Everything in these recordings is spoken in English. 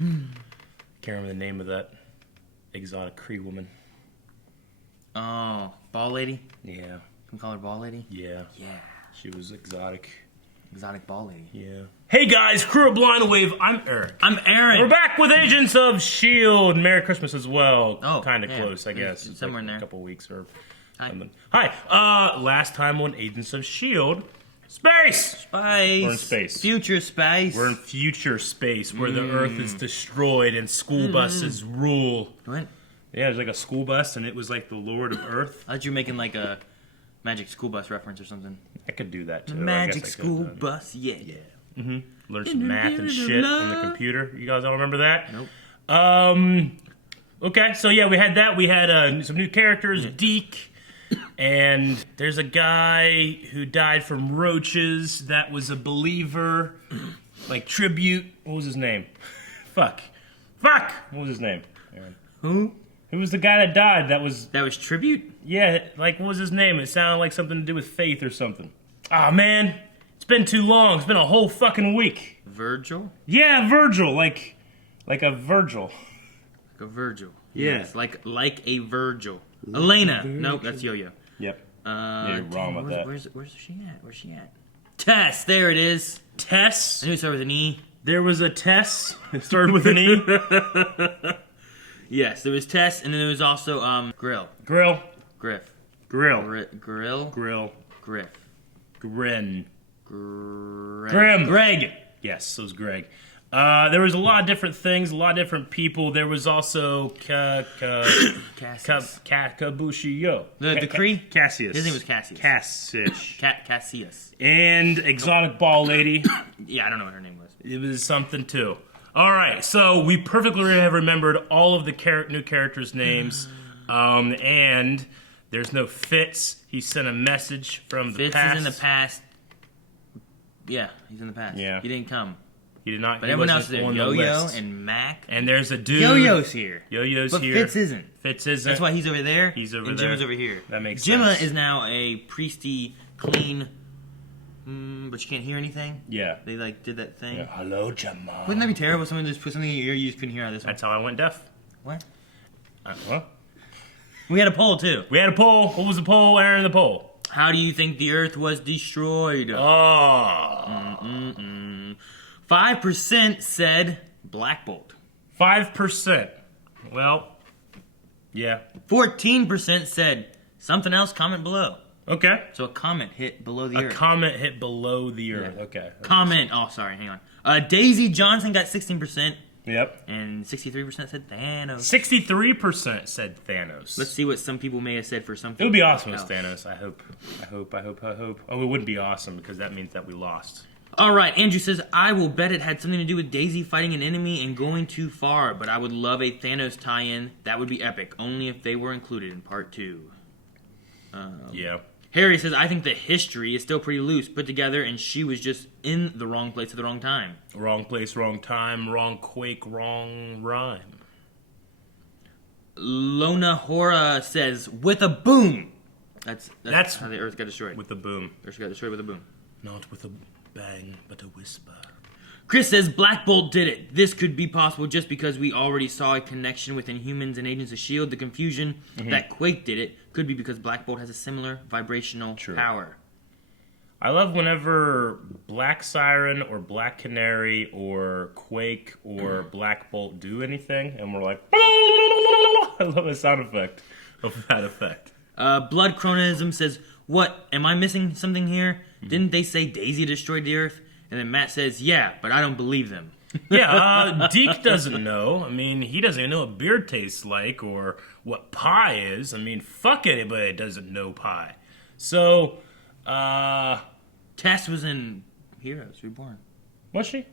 Can't remember the name of that exotic Cree woman. Oh, Ball Lady? Yeah. Can we call her Ball Lady? Yeah. Yeah. She was exotic. Exotic Ball Lady. Yeah. Hey guys, crew of Blind Wave, I'm Eric. I'm Aaron. We're back with Agents of S.h.i.e.L.D. Merry Christmas as well. Oh, kind of yeah. close, I guess. It's somewhere like in there. A couple weeks or something. Hi. Hi. Last time on Agents of S.h.i.e.L.D. Space! Space. We're in space. Future space. We're in future space where the Earth is destroyed and school buses rule. What? Yeah, there's like a school bus and it was like the Lord of Earth. I thought you were making like a Magic School Bus reference or something. I could do that too. Magic School Bus, yeah. Learn some math and shit on the computer. You guys all remember that? Nope. Okay, so yeah, we had that. We had some new characters, Deke. And there's a guy who died from roaches that was a believer. Like, tribute. What was his name? Fuck. What was his name? Aaron. Who? Who was the guy that died? That was tribute? Yeah, like, what was his name? It sounded like something to do with faith or something. Aw, man. It's been too long. It's been a whole fucking week. Virgil? Yeah, Virgil. Like a Virgil. Like a Virgil. Yeah. Yes, like a Virgil. Elena. Nope, that's Yo-Yo. Yep. Yeah, you're wrong about that. Where's she at? Where's she at? Tess, there it is. Tess? I knew it started with an E. There was a Tess. It started with an E. Yes, there was Tess, and then there was also Grill. Grill. Griff. Grill. Grill. Grill. Griff. Grin. Greg. Grim. Greg. Yes, it was Greg. There was a lot of different things, a lot of different people. There was also Kabushiyo. The Cree? Cassius. His name was Cassius. Cassius. And Exotic Ball Lady. Yeah, I don't know what her name was. It was something too. All right, so we perfectly have remembered all of the new characters' names, and there's no Fitz. He sent a message from the past. Fitz is in the past. Yeah, he's in the past. Yeah. He didn't come. He did not. But everyone else is there. Yo-Yo and Mac. And there's a dude. Yo-Yo's here. Yo-Yo's but here. Fitz isn't. Fitz isn't. That's why he's over there. He's over and there. Gemma's over here. That makes Gemma sense. is now a priesty, clean, but you can't hear anything. Yeah. They like did that thing. Yeah. Hello, Gemma. Wouldn't that be terrible? Someone just put something in your ear, you just couldn't hear out of this one. That's how I went deaf. What? What? We had a poll too. We had a poll. What was the poll, Aaron? The poll. How do you think the Earth was destroyed? Oh. 5% said Black Bolt. 5%. Well, yeah. 14% said something else. Comment below. Okay. So a comet hit below the Earth. A comet hit below the Earth. Yeah. Okay. Comment. Oh, sorry. Hang on. Daisy Johnson got 16%. Yep. And 63% said Thanos. 63% said Thanos. Let's see what some people may have said for some people. It would be awesome as Thanos. I hope. Oh, it wouldn't be awesome because that means that we lost. All right. Andrew says, I will bet it had something to do with Daisy fighting an enemy and going too far, but I would love a Thanos tie-in. That would be epic. Only if they were included in part 2. Yeah. Harry says, I think the history is still pretty loose, put together, and she was just in the wrong place at the wrong time. Wrong place, wrong time, wrong quake, wrong rhyme. Lona Hora says, with a boom. That's how the Earth got destroyed. With a boom. Earth got destroyed with a boom. Not with a bang, but a whisper. Chris says, Black Bolt did it. This could be possible just because we already saw a connection with Inhumans and Agents of S.h.i.e.L.D. The confusion that Quake did it could be because Black Bolt has a similar vibrational power. I love whenever Black Siren or Black Canary or Quake or Black Bolt do anything, and we're like, I love the sound effect of that effect. Blood Chronism says, what, am I missing something here? Didn't they say Daisy destroyed the Earth? And then Matt says, yeah, but I don't believe them. Yeah, Deke doesn't know. I mean, he doesn't even know what beer tastes like or what pie is. I mean, fuck anybody that doesn't know pie. So, Tess was in Heroes Reborn. Was she?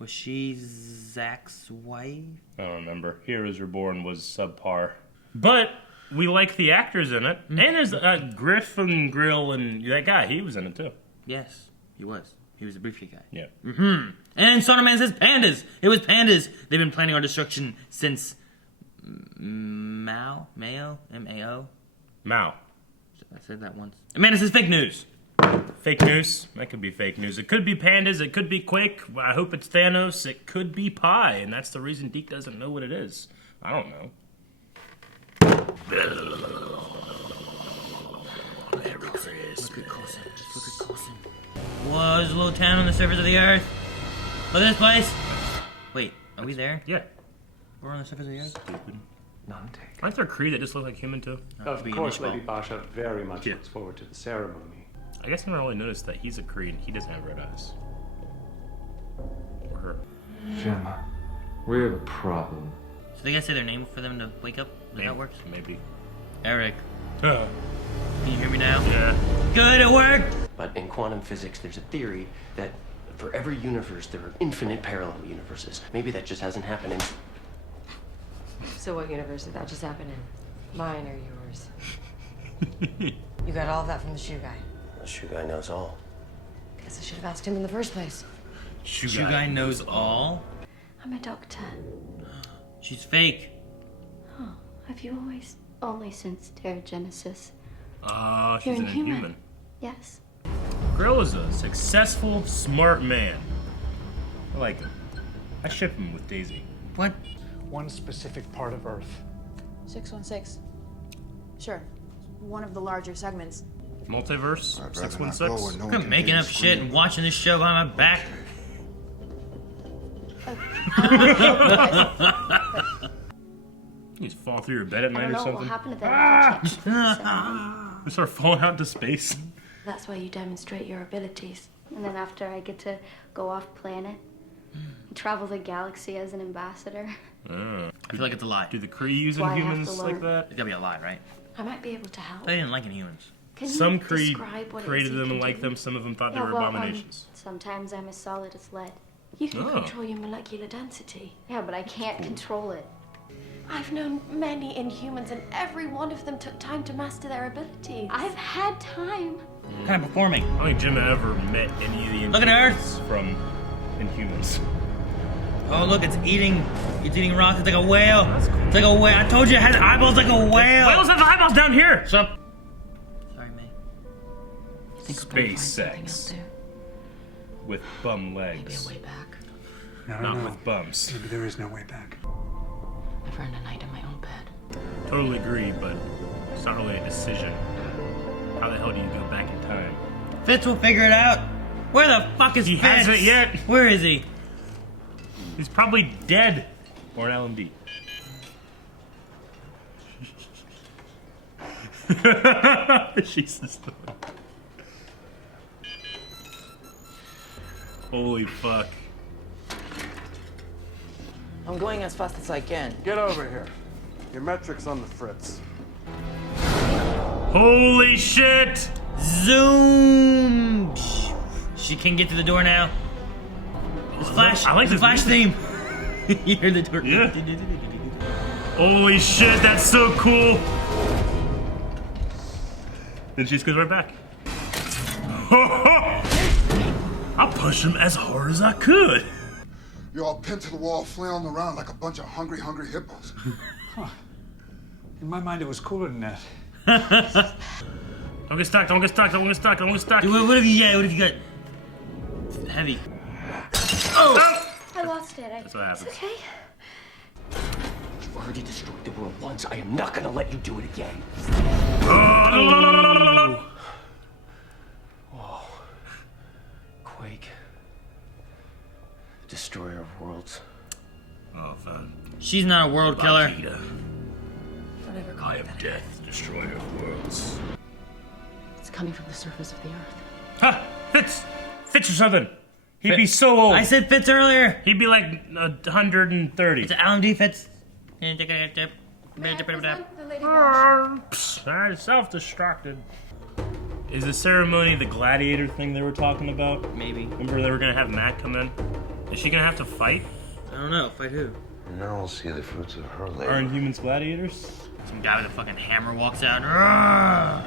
Was she Zach's wife? I don't remember. Heroes Reborn was subpar. But we like the actors in it. And there's Griff and Grill and that guy. He was in it too. Yes, he was. He was a briefcase guy. Yeah. And Sonoman says pandas. It was pandas. They've been planning our destruction since Mayo? M-A-O? Mao. I said that once. Amanda says fake news. Fake news. That could be fake news. It could be pandas. It could be Quake. I hope it's Thanos. It could be Pi, and that's the reason Deke doesn't know what it is. I don't know. Merry Christmas. Look at Coulson. Just look at Coulson. Whoa, there's a little town on the surface of the earth. Look at this place. Wait, are we there? Yeah. We're on the surface of the earth? Stupid. None taken. Aren't there Kree that just look like human too? Of course, Lady Basha very much Yeah. looks forward to the ceremony. I guess I never really noticed that he's a Kree and he doesn't have red eyes. Or her. Gemma, we have a problem. So they gotta say their name for them to wake up? Is that how it works? Maybe. Eric, Uh, can you hear me now? yeah. Good, it worked! But in quantum physics, there's a theory that for every universe, there are infinite parallel universes. Maybe that just hasn't happened in... So what universe did that just happen in? Mine or yours? You got all of that from the shoe guy. The shoe guy knows all. Guess I should have asked him in the first place. Shoe guy knows all? I'm a doctor. She's fake. Oh, have you always... Only since Genesis. She's You're an inhuman. inhuman. Yes. Grill is a successful, smart man. I like him. I ship him with Daisy. What? One specific part of Earth. 616. Sure. One of the larger segments. Multiverse? 616? I'm making up shit and watching this show behind my back. You just fall through your bed at I night don't or know something? what happened to them. You start falling out into space? That's where you demonstrate your abilities. And then after I get to go off planet and travel the galaxy as an ambassador. I feel like it's a lie. Do the Kree use Why I have to Inhumans like learn. that? It's gotta be a lie, right? I might be able to help. They didn't like Inhumans. Can Some you Kree describe what it is created you them can and liked do? them. Some of them thought they Yeah, were well, abominations. sometimes I'm as solid as lead. You can Oh. control your molecular density. Yeah, but I can't control it. I've known many Inhumans, and every one of them took time to master their abilities. I've had time. Kind of performing. I don't think Jim ever met any of the Look at Inhumans from Inhumans. Oh, look, it's eating rocks. It's like a whale. That's cool. It's like a whale. I told you it has eyeballs like a whale. Whales have eyeballs down here! Sup? Sorry, May. Space sex. With bum legs. Way back. No, Not no. with bums. Maybe there is no way back. I've earned a night in my own bed. Totally agree, but it's not really a decision. How the hell do you go back in time? Fitz will figure it out. Where the fuck is He Fitz? hasn't yet. Where is he? He's probably dead. Or an LMD. Jesus. Holy fuck. I'm going as fast as I can. Get over here. Your metric's on the fritz. Holy shit! Zoom. She can get to the door now. It's Flash. I like it's this Flash music. theme. You hear the door? Yeah. Holy shit, that's so cool! Then she just goes right back. I pushed him as hard as I could. You're all pinned to the wall, flailing around like a bunch of hungry hippos. In my mind, it was cooler than that. Don't get stuck, don't get stuck, don't get stuck, don't get stuck. Dude, what have you got? Heavy. Oh! I lost it. That's what happens. It's okay. You've already destroyed the world once. I am not gonna let you do it again. Oh. Whoa. Quake. Destroyer of worlds. Oh, fun. She's not a world killer. Whatever. I am death, destroyer of worlds. It's coming from the surface of the earth. Ha! Fitz or something. He'd be so old. I said Fitz earlier. He'd be like 130. It's an LMD Fitz. Self-destructed. Is the ceremony the gladiator thing they were talking about? Maybe. Remember they were gonna have Matt come in? Is she gonna have to fight? I don't know. Fight who? Now we'll see the fruits of her labor. Are Inhumans gladiators? Some guy with a fucking hammer walks out. Arrgh!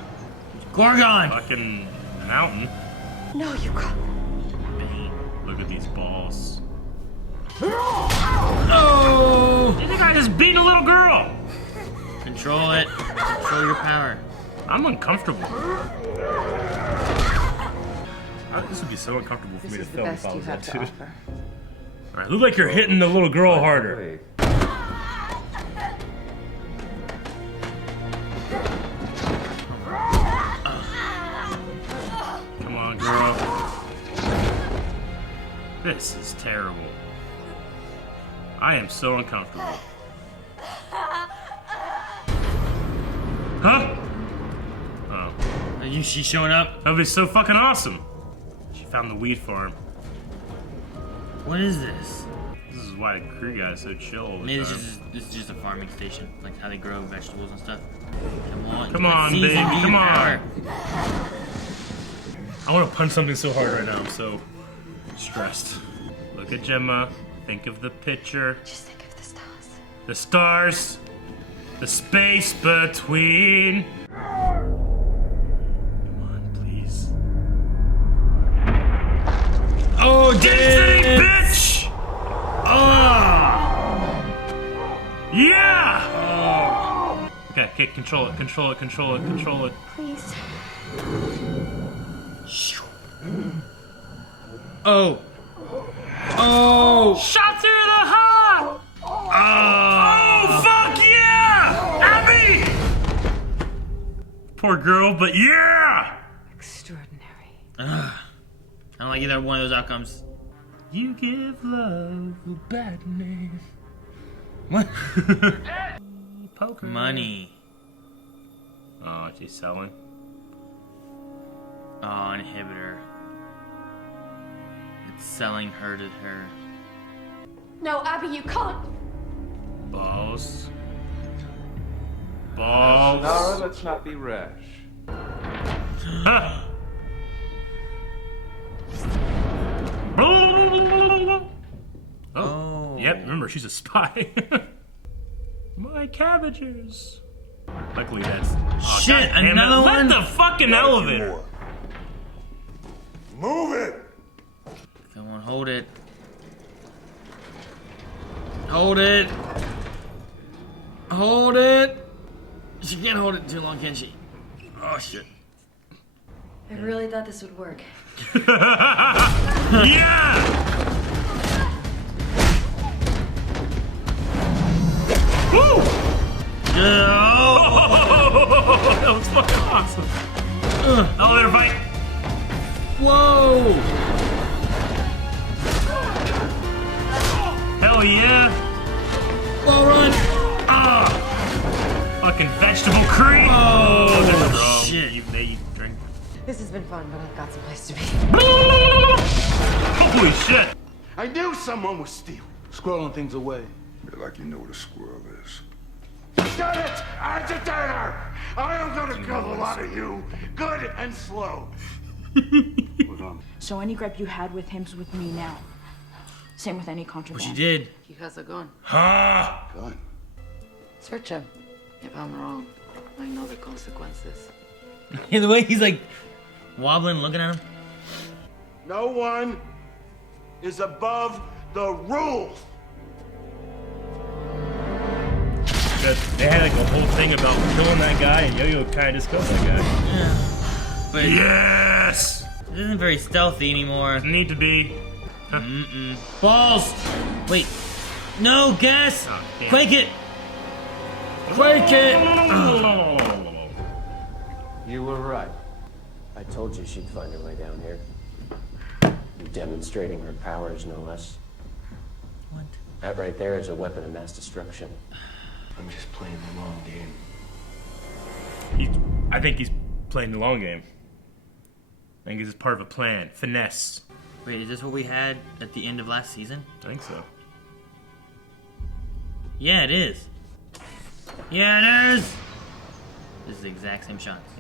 Gorgon! Fucking mountain. No, you can't. Look at these balls. Oh! This guy just beat a little girl. Control it. Control your power. I'm uncomfortable. This would be so uncomfortable for me to This is the film best if I you was have that to dude. offer. Alright, look like you're hitting the little girl harder. Wait. Come on, girl. This is terrible. I am so uncomfortable. Huh? Oh. She's showing up? That would be so fucking awesome. She found the weed farm. What is this? This is why the crew guy is so chill all the Maybe time. this is just a farming station, like how they grow vegetables and stuff. Come on, baby, come on. I want to punch something so hard right now. I'm so stressed. Look at Gemma. Think of the picture. Just think of the stars. The stars. The space between. Come on, please. Oh, Density, bitch! Oh! Yeah! Oh. Okay, control it. Please. Oh. Oh! Shot through the heart! Oh, fuck yeah! Abby! Poor girl, but yeah! Extraordinary. I don't like either one of those outcomes. You give love a bad name. What? Poker. Money. Oh, she's selling. Oh, inhibitor. It's selling her to her. No, Abby, you can't. Balls. Balls. Nara, let's not be rash. Huh. Oh. Yep, remember, she's a spy. My cabbages. Luckily, that's. Oh, Shit, God damn it. another one? Let the fucking elevator. Move it! Come on, hold it. Hold it. Hold it. She can't hold it too long, can she? Oh, shit. I really thought this would work. Yeah! Woo! Oh! That was fucking awesome. Elevator fight. Whoa! Hell yeah! Wall run! Ah! Fucking vegetable cream. Oh, there's a drum. shit. You may drink. This has been fun, but I've got someplace to be. Holy shit! I knew someone was stealing. Squirreling things away. You're like you know what a squirrel is. Get it! Agitator! I am gonna kill a lot of you, good and slow. So any gripe you had with him's with me now. Same with any contraband. Well, she did. He has a gun. Ha! Gun. Search him. If I'm wrong, I know the consequences. Yeah, the way he's like wobbling, looking at him. No one is above the rules. They had like a whole thing about killing that guy, and Yo-Yo kind of just killed that guy. Yeah. But Yes! it isn't very stealthy anymore. Doesn't need to be. Balls! Wait. No, gas! Oh, damn. Quake it! Quake it! You were right. I told you she'd find her way down here. Demonstrating her powers, no less. What? That right there is a weapon of mass destruction. I'm just playing the long game. I think he's playing the long game. I think this is part of a plan. Finesse. Wait, is this what we had at the end of last season? I think so. Yeah, it is. Yeah, it is! This is the exact same shots.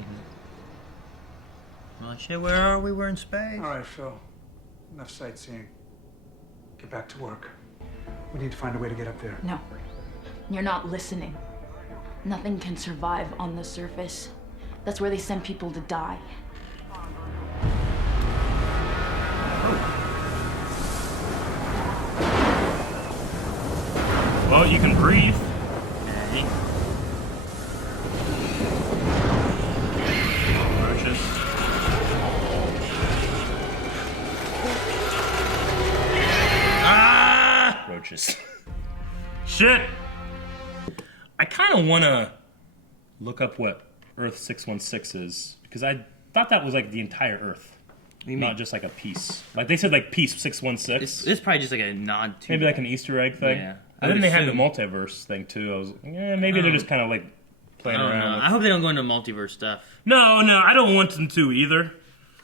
Well, shit, where are we? We're in space. All right, Phil. Enough sightseeing. Get back to work. We need to find a way to get up there. No. You're not listening. Nothing can survive on the surface. That's where they send people to die. Well, you can breathe. Okay. Roaches. roaches. Shit! I kind of want to look up what Earth 616 is, because I thought that was like the entire Earth. Not just like a piece. Like they said like piece 616. It's probably just like a nod to maybe like an Easter egg thing. Yeah. And then they had the multiverse thing too. I was like, yeah, maybe they're just kind of like playing around with... I hope they don't go into multiverse stuff. No, I don't want them to either.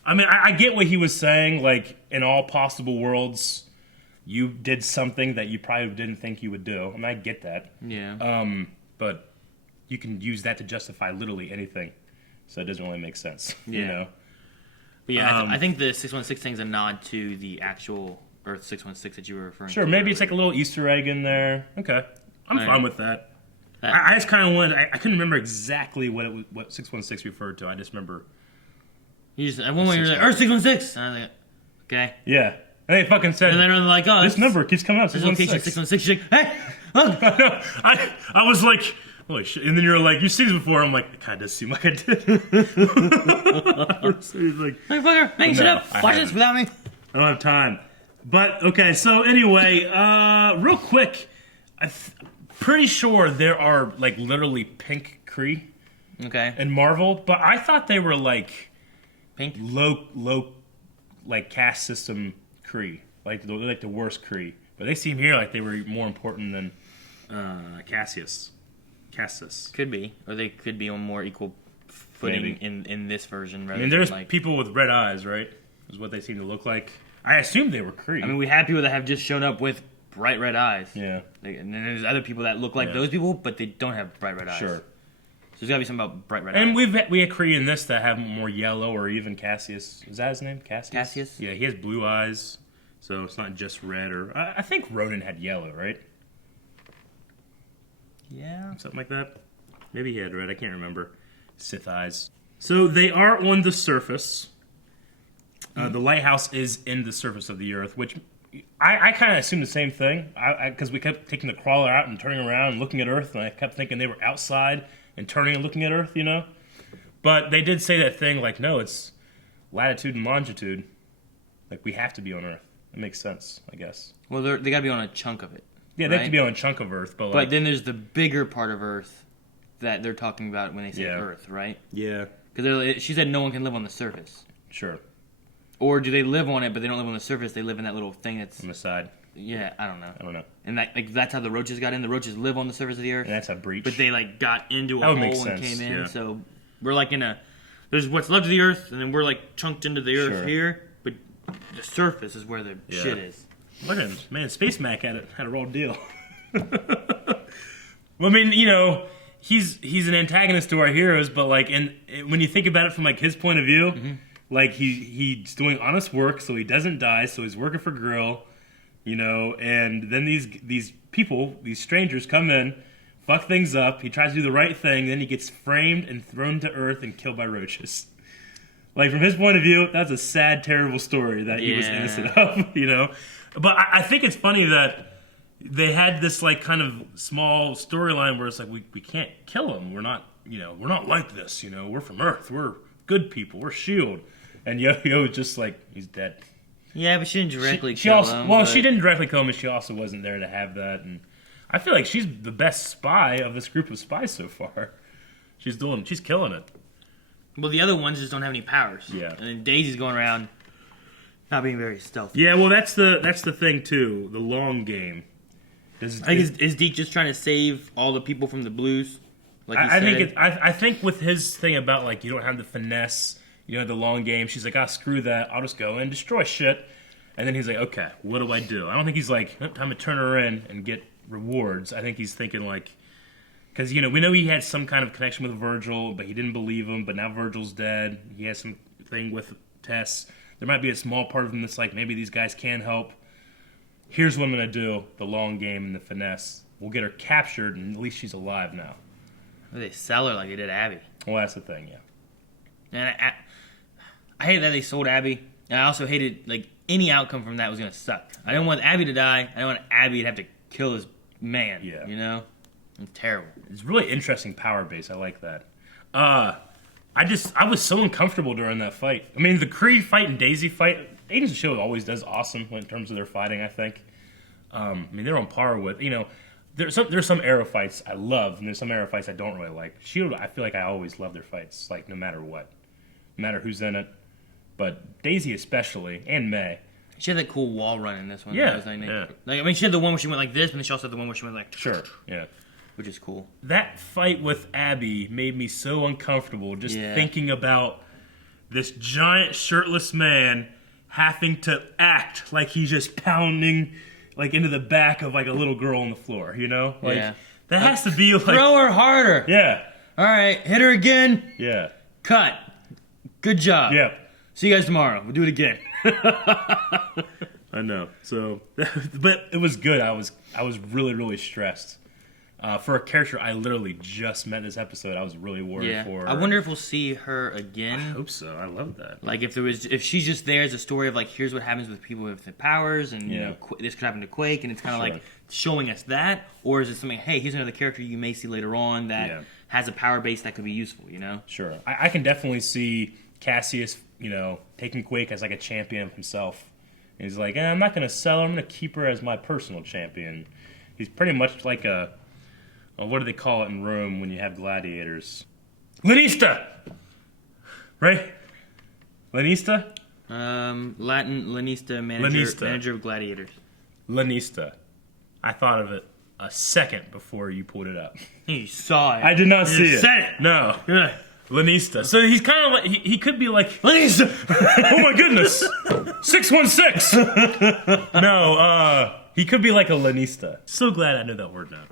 I mean, I get what he was saying, like, in all possible worlds, you did something that you probably didn't think you would do. I mean, I get that. Yeah. But you can use that to justify literally anything. So it doesn't really make sense, Yeah. you know? But yeah, I think the 616 thing's a nod to the actual Earth 616 that you were referring to. Sure, maybe earlier. it's like a little Easter egg in there. Okay. I'm Right. fine with that. I just kind of wanted... I couldn't remember exactly what 616 referred to. I just remember... You just, at one point, you're like, Earth 616! And I was like, okay. Yeah. And they fucking said... And then they're like, oh... This number keeps coming up, This location 616. She's like, hey! Oh. I was like... Holy shit. And then you're like, you've seen this before. I'm like, it kind of does seem like I did. Like, hey, fucker, make shit up. Watch this without me. I don't have time. But, okay, so anyway, real quick, I'm pretty sure there are, like, literally pink Kree. Okay. In Marvel, but I thought they were, like... Pink? Low, like, caste system Kree. Like the worst Kree. But they seem here like they were more important than Cassus. Could be. Or they could be on more equal footing in this version. I mean, there's people with red eyes, right? Is what they seem to look like. I assumed they were Kree. I mean, we have people that have just shown up with bright red eyes. Yeah. And then there's other people that look like those people, but they don't have bright red eyes. Sure. So there's got to be something about bright red eyes. And we had Kree in this that have more yellow, or even Cassius. Is that his name? Cassius? Yeah, he has blue eyes, so it's not just red. Or I think Ronan had yellow, right? Yeah. Something like that. Maybe he had red. I can't remember. Sith eyes. So they are on the surface. The lighthouse is in the surface of the Earth, which I kind of assumed the same thing. Because we kept taking the crawler out and turning around and looking at Earth, and I kept thinking they were outside and turning and looking at Earth, you know? But they did say that thing, like, no, it's latitude and longitude. Like, we have to be on Earth. It makes sense, I guess. Well, they got to be on a chunk of it. Yeah, they have to be on a chunk of Earth, but But then there's the bigger part of Earth that they're talking about when they say Earth, right? Yeah. Because she said no one can live on the surface. Sure. Or do they live on it, but they don't live on the surface? They live in that little thing that's on the side. Yeah, I don't know. And that's how the roaches got in. The roaches live on the surface of the Earth. And that's a breach. But they like got into a hole and came in. Yeah. So we're like there's what's left of the Earth, and then we're like chunked into the Earth here. But the surface is where the shit is. Look at him, man. Space Mac had a raw deal. Well, I mean, you know, he's an antagonist to our heroes, but like, when you think about it from like his point of view, like he's doing honest work, so he doesn't die, so he's working for Grill, you know, and then these people, these strangers come in, fuck things up. He tries to do the right thing, then he gets framed and thrown to Earth and killed by roaches. Like, from his point of view, that's a sad, terrible story that he was innocent of, you know. But I think it's funny that they had this like kind of small storyline where it's like we can't kill him. We're not, you know, we're not like this, you know. We're from Earth. We're good people. We're S.h.i.e.L.D. And Yo-Yo was just like, he's dead. Yeah, but she didn't directly kill him. Well, she didn't directly kill him, and she also wasn't there to have that. And I feel like she's the best spy of this group of spies so far. She's killing it. Well, the other ones just don't have any powers. Yeah. And then Daisy's going around not being very stealthy. Yeah, well, that's the thing too. The long game. Is Deke just trying to save all the people from the Blues? Like I think with his thing about like you don't have the finesse, you know, the long game. She's like, screw that. I'll just go and destroy shit. And then he's like, okay, what do I do? I don't think he's like, time to turn her in and get rewards. I think he's thinking like, because you know we know he had some kind of connection with Virgil, but he didn't believe him. But now Virgil's dead. He has some thing with Tess. There might be a small part of him that's like, maybe these guys can help. Here's what I'm going to do, the long game and the finesse. We'll get her captured, and at least she's alive now. They sell her like they did Abby. Well, that's the thing, yeah. And I hate that they sold Abby, and I also hated, like, any outcome from that was going to suck. I didn't want Abby to die. I didn't want Abby to have to kill this man, you know? It's terrible. It's really interesting power base. I like that. I was so uncomfortable during that fight. I mean, the Kree fight and Daisy fight, Agents of S.h.i.e.L.D. always does awesome in terms of their fighting, I think. I mean, they're on par with, there's some arrow fights I love, and there's some arrow fights I don't really like. S.h.i.e.L.D., I feel like I always love their fights, like, no matter what. No matter who's in it. But Daisy especially, and May. She had that cool wall run in this one. Yeah, That was yeah. Like, I mean, she had the one where she went like this, but then she also had the one where she went like... Sure, yeah. Which is cool. That fight with Abby made me so uncomfortable just thinking about this giant shirtless man having to act like he's just pounding like into the back of like a little girl on the floor, Like that has to be like throw her harder. Yeah. All right, hit her again. Yeah. Cut. Good job. Yeah. See you guys tomorrow. We'll do it again. I know. So, but it was good. I was really, really stressed. For a character I literally just met this episode, I was really worried for her. I wonder if we'll see her again. I hope so. I love that. Like if she's just there as a story of like, here's what happens with people with the powers, and this could happen to Quake, and it's kind of like showing us that, or is it something? Hey, here's another character you may see later on that has a power base that could be useful. Sure. I can definitely see Cassius, taking Quake as like a champion of himself. And he's like, I'm not going to sell her. I'm going to keep her as my personal champion. He's pretty much like a what do they call it in Rome when you have gladiators? Lanista! Right? Lanista? Latin Lanista, manager of gladiators. Lanista. I thought of it a second before you pulled it up. You saw it. I did not see it. Said it. No. Lanista. So he's kind of like, he could be like, Lanista! Oh my goodness! 616! No, he could be like a Lanista. So glad I know that word now.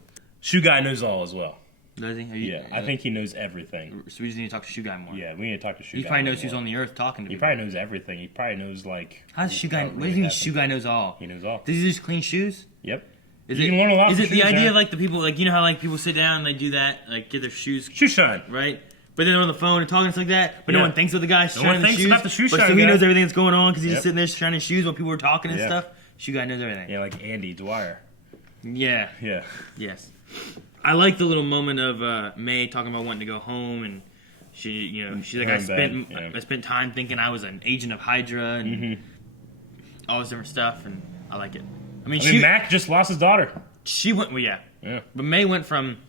Shoe Guy knows all as well. Does he? I think he knows everything. So we just need to talk to Shoe Guy more. Yeah, we need to talk to Shoe Guy. He probably knows who's on the earth talking to He probably knows everything. He probably knows, like... How's Shoe Guy... What do you mean Shoe Guy knows all? He knows all. Does he just clean shoes? Yep. You can learn a lot Is from it the shoes, idea of, like, the people... Like, you know how, like, people sit down and they do that? Like, get their shoes... Shoe shine. Right? But then they're on the phone and talking and stuff like that. But no one thinks of the guy shining the shoes. About the shoe but shine so he guy. knows everything that's going on because he's just sitting there shining shoes while people are talking and stuff. Shoe Guy knows everything. Yeah, like Andy Dwyer. Yeah. Yeah. Yes. I like the little moment of May talking about wanting to go home, and she's like, I spent time thinking I was an agent of Hydra and all this different stuff, and I like it. I mean, Mac just lost his daughter. She went, yeah. But May went from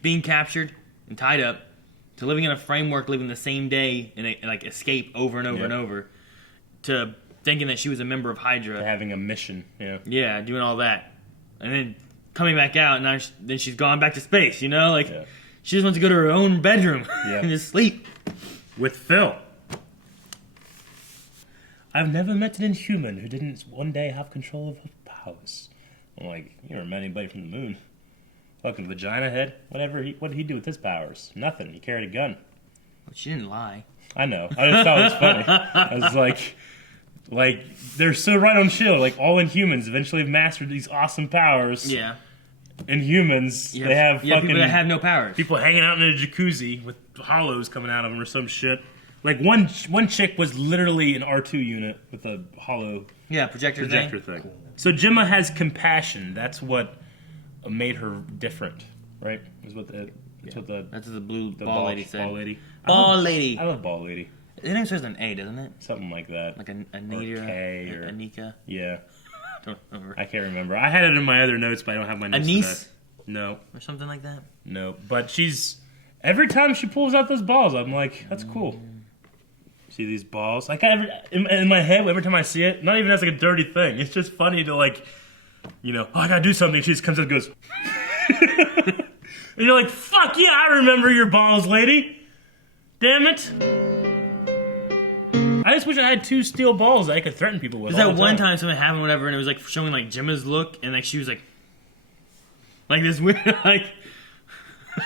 being captured and tied up to living in a framework, living the same day and like escape over and over and over, to thinking that she was a member of Hydra, to having a mission. Yeah, doing all that, and then coming back out, and now then she's gone back to space, she just wants to go to her own bedroom and just sleep. With Phil. I've never met an Inhuman who didn't one day have control of her powers. I'm like, you never met anybody from the moon. Fucking vagina head. What did he do with his powers? Nothing. He carried a gun. But she didn't lie. I know. I just thought it was funny. I was like, they're so right on S.h.i.e.L.D. Like, all Inhumans eventually have mastered these awesome powers. Yeah. Inhumans, they have fucking... people that have no powers. People hanging out in a jacuzzi with hollows coming out of them or some shit. Like, one chick was literally an R2 unit with a hollow... projector thing. So Gemma has compassion. That's what made her different, right? That's what the blue ball lady said. Ball lady. Ball lady. I love ball lady. Her name starts with an A, doesn't it? Something like that. Like Anita or K or Anika. Yeah. Don't remember. I can't remember. I had it in my other notes, but I don't have my notes. Anise? No. Or something like that? No. But she's... Every time she pulls out those balls, I'm like, that's cool. See these balls? Like, in my head, every time I see it, not even as like a dirty thing. It's just funny to like, oh, I gotta do something. She just comes out and goes... and you're like, fuck yeah, I remember your balls, lady. Damn it. I just wish I had 2 steel balls that I could threaten people with. Because that one time something happened, whatever, and it was like showing like Gemma's look, and like she was like this weird, like.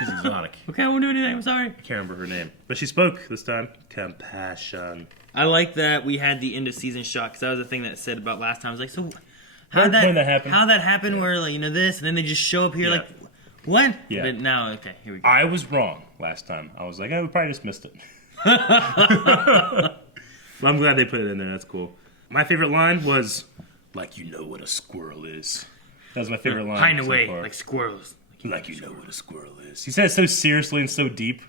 She's exotic. Okay, I won't do anything. I'm sorry. I can't remember her name, but she spoke this time. Compassion. I like that we had the end of season shot because that was the thing that said about last time. I was like, so how that happen? How that happened? Where like this, and then they just show up here like, what? Yeah. But now, okay, here we go. I was wrong last time. I was like, we probably just missed it. Well, I'm glad they put it in there. That's cool. My favorite line was, like you know what a squirrel is. That was my favorite line. Hiding away, like squirrels. Like you know what a squirrel is. He said it so seriously and so deep.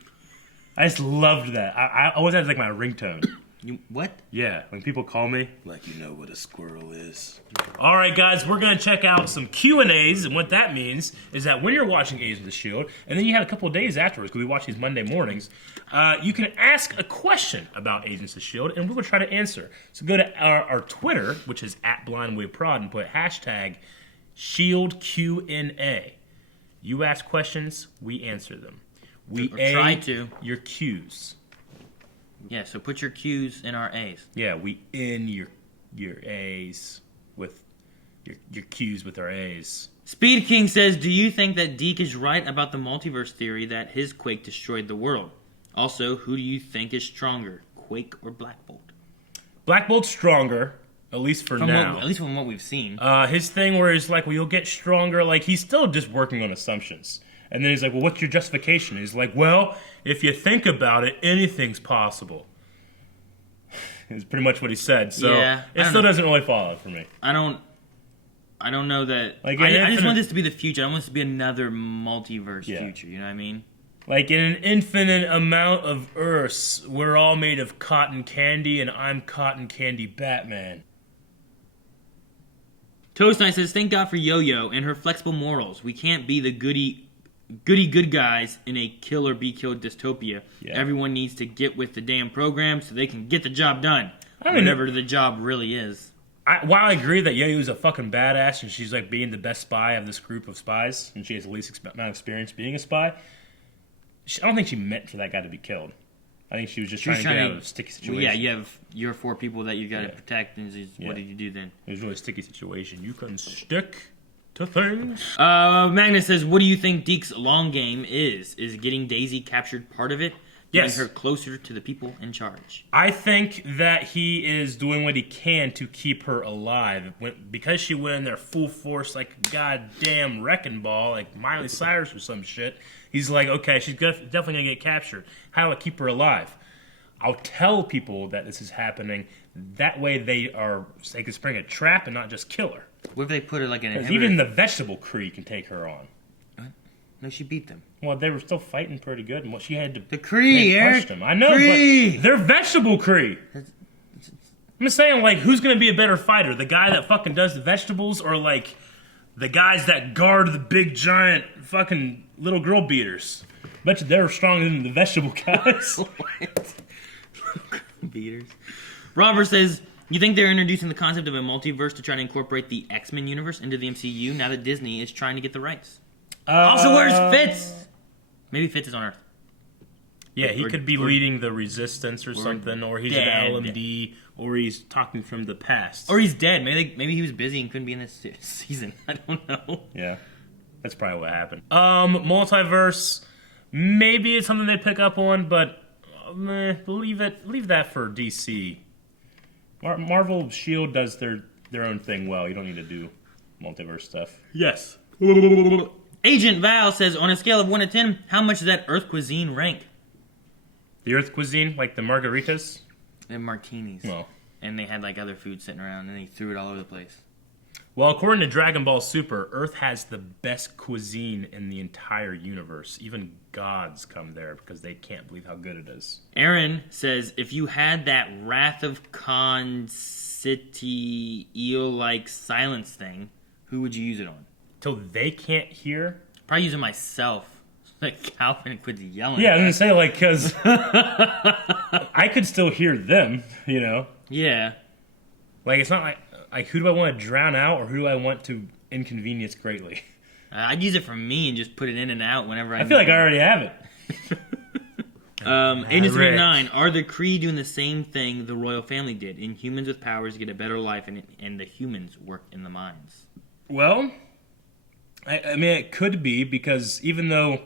I just loved that. I always had like my ringtone. You what? Yeah, when people call me, like, you know what a squirrel is. All right, guys, we're going to check out some Q&As, and what that means is that when you're watching Agents of the S.h.i.e.L.D., and then you have a couple of days afterwards, because we watch these Monday mornings, you can ask a question about Agents of the S.h.i.e.L.D., and we will try to answer. So go to our Twitter, which is @BlindWayProd, and put hashtag ShieldQNA. You ask questions, we answer them. We try to. Your Q's. Yeah, so put your Q's in our A's. Yeah, we in your A's with your Q's with our A's. Speed King says, do you think that Deke is right about the multiverse theory that his Quake destroyed the world? Also, who do you think is stronger, Quake or Black Bolt? Black Bolt's stronger, at least for now. At least from what we've seen. His thing where he's like, well, you'll get stronger. Like, he's still just working on assumptions. And then he's like, well, what's your justification? He's like, well, if you think about it, anything's possible. Is pretty much what he said. So yeah, it still doesn't really follow for me. I don't know that. Like, I just want this to be the future. I want this to be another multiverse future. You know what I mean? Like, in an infinite amount of Earths, we're all made of cotton candy, and I'm Cotton Candy Batman. Toast Night says, thank God for Yo-Yo and her flexible morals. We can't be the goody good guys in a kill or be killed dystopia. Yeah. Everyone needs to get with the damn program so they can get the job done. Whatever the job really is. While I agree that Yo-Yo's a fucking badass and she's like being the best spy of this group of spies, and she has the least amount of experience being a spy, I don't think she meant for that guy to be killed. I think she was just trying to get out of a sticky situation. Well, yeah, you have your 4 people that you got to protect, and what did you do then? It was really a sticky situation. You can stick to things. Magnus says, what do you think Deke's long game is? Is getting Daisy captured part of it? Getting her closer to the people in charge? I think that he is doing what he can to keep her alive. Because she went in there full force like a goddamn wrecking ball, like Miley Cyrus or some shit, he's like, okay, she's definitely going to get captured. How do I keep her alive? I'll tell people that this is happening. That way they can spring a trap and not just kill her. What if they put her like in an... Even the vegetable Kree can take her on. What? No, she beat them. Well, they were still fighting pretty good, and she had to... The Kree, Eric! Them. I know, Kree. But they're vegetable Kree. I'm just saying, like, who's going to be a better fighter? The guy that fucking does the vegetables, or, like, the guys that guard the big, giant, fucking little girl beaters? I bet you they're stronger than the vegetable guys. What? Beaters. Robert says... You think they're introducing the concept of a multiverse to try to incorporate the X-Men universe into the MCU now that Disney is trying to get the rights? Also, where's Fitz? Maybe Fitz is on Earth. Yeah, he could be leading the Resistance or something, or he's an LMD, or he's talking from the past. Or he's dead. Maybe he was busy and couldn't be in this season. I don't know. Yeah, that's probably what happened. Multiverse, maybe it's something they pick up on, but leave that for DC. Marvel S.h.i.e.L.D. does their own thing well. You don't need to do multiverse stuff. Yes. Agent Val says, on a scale of 1 to 10, how much does that Earth cuisine rank? The Earth cuisine? Like the margaritas? And martinis. Well. And they had like other food sitting around, and they threw it all over the place. Well, according to Dragon Ball Super, Earth has the best cuisine in the entire universe. Even gods come there because they can't believe how good it is. Aaron says, if you had that Wrath of Khan City eel-like silence thing, who would you use it on? Till they can't hear? Probably use it myself. Like Calvin quits yelling. Yeah, I was going to say, like, because I could still hear them, you know? Yeah. Like, it's not like, who do I want to drown out, or who do I want to inconvenience greatly? I'd use it for me and just put it in and out whenever I feel like I already have it. Agent 39, are the Kree doing the same thing the royal family did? In humans with powers get a better life, and the humans work in the mines. Well, I mean, it could be, because even though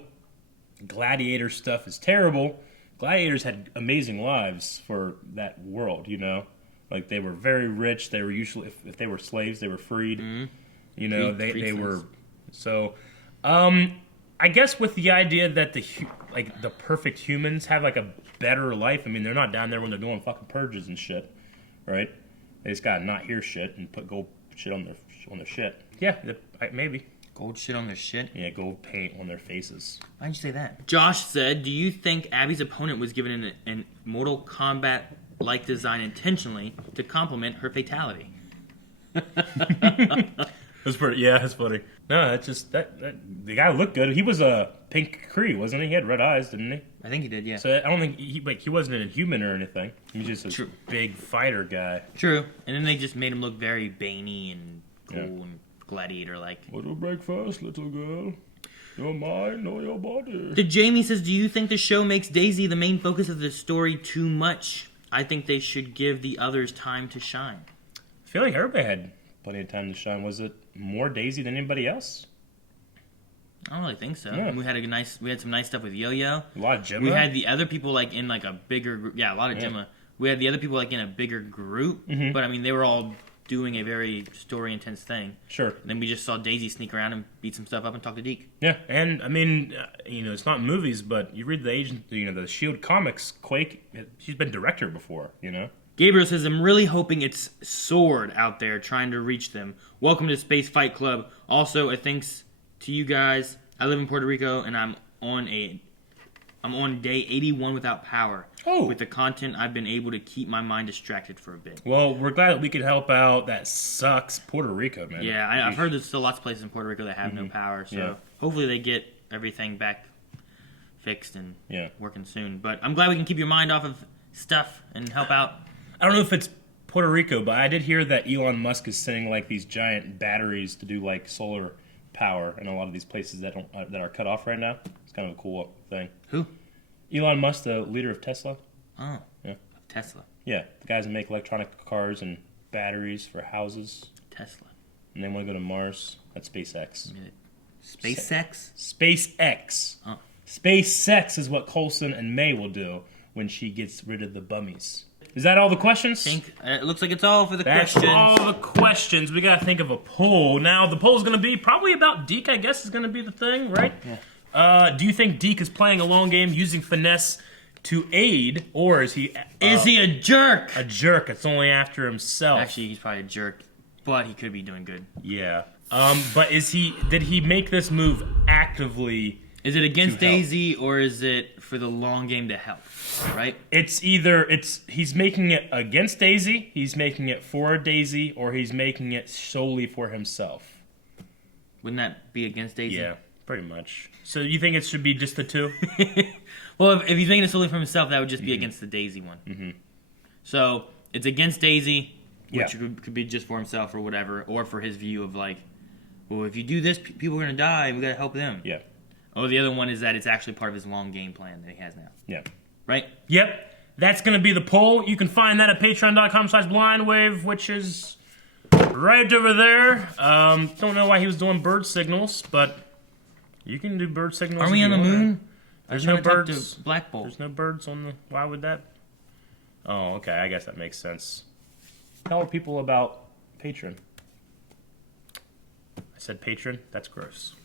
gladiator stuff is terrible, gladiators had amazing lives for that world, you know? Like, they were very rich. They were usually, if they were slaves, they were freed. Mm-hmm. You know, they were. So, I guess with the idea that the perfect humans have like a better life. I mean, they're not down there when they're doing fucking purges and shit, right? They just gotta not hear shit and put gold shit on their shit. Yeah, maybe. Gold shit on their shit? Yeah, gold paint on their faces. Why'd you say that? Josh said, do you think Abby's opponent was given an Mortal Kombat like design intentionally to complement her fatality. That's pretty. Yeah, that's funny. No, that's just that the guy looked good. He was a pink Kree, wasn't he? He had red eyes, didn't he? I think he did. Yeah. So I don't think he wasn't an Inhuman or anything. He was just a big fighter guy. True. And then they just made him look very Baney and cool and gladiator-like. What's your breakfast, little girl? Your mind or your body? The Jamie says, do you think the show makes Daisy the main focus of the story too much? I think they should give the others time to shine. I feel like everybody had plenty of time to shine. Was it more Daisy than anybody else? I don't really think so. Yeah. We had some nice stuff with Yo-Yo. A lot of Gemma. We had the other people like in like a bigger group. Yeah, a lot of Gemma. We had the other people like in a bigger group, but I mean they were all doing a very story intense thing. Sure. And then we just saw Daisy sneak around and beat some stuff up and talk to Deke. Yeah, and I mean, it's not movies, but you read the the S.h.i.e.L.D. comics. Quake, she's been director before. Gabriel says, I'm really hoping it's S.w.o.r.D. out there trying to reach them. Welcome to Space Fight Club. Also, a thanks to you guys. I live in Puerto Rico, and I'm on day 81 without power. Oh. With the content, I've been able to keep my mind distracted for a bit. Well, we're glad that we could help out. That sucks, Puerto Rico, man. Yeah, I've heard there's still lots of places in Puerto Rico that have no power, so hopefully they get everything back fixed and working soon. But I'm glad we can keep your mind off of stuff and help out. I don't know if it's Puerto Rico, but I did hear that Elon Musk is sending like these giant batteries to do like solar power in a lot of these places that are cut off right now. It's kind of a cool thing. Who? Elon Musk, the leader of Tesla. Oh, yeah, Tesla. Yeah, the guys that make electronic cars and batteries for houses. Tesla. And they want to go to Mars. That's SpaceX. SpaceX? SpaceX. Oh. SpaceX is what Coulson and May will do when she gets rid of the bummies. Is that all the questions? It looks like it's all for the questions. questions. That's all the questions. We gotta think of a poll. Now, the poll's gonna be probably about Deke, I guess, is gonna be the thing, right? Yeah. Do you think Deke is playing a long game using finesse to aid, or is he... is he a jerk? A jerk. It's only after himself. Actually, he's probably a jerk, but he could be doing good. Yeah. But did he make this move actively... Is it against Daisy, or is it for the long game to help? Right? He's making it against Daisy, he's making it for Daisy, or he's making it solely for himself. Wouldn't that be against Daisy? Yeah, pretty much. So you think it should be just the two? Well, if he's making it solely for himself, that would just be against the Daisy one. Mm-hmm. So it's against Daisy, which could be just for himself or whatever, or for his view of like, well, if you do this, people are going to die, we got to help them. Yeah. Oh, the other one is that it's actually part of his long game plan that he has now. Yeah. Right? Yep. That's going to be the poll. You can find that at patreon.com/blindwave, which is right over there. Don't know why he was doing bird signals, but you can do bird signals. Are we on the moon? There's no birds. Black Bolt. There's no birds on the... Why would that... Oh, okay. I guess that makes sense. Tell people about Patreon. I said patron? That's gross.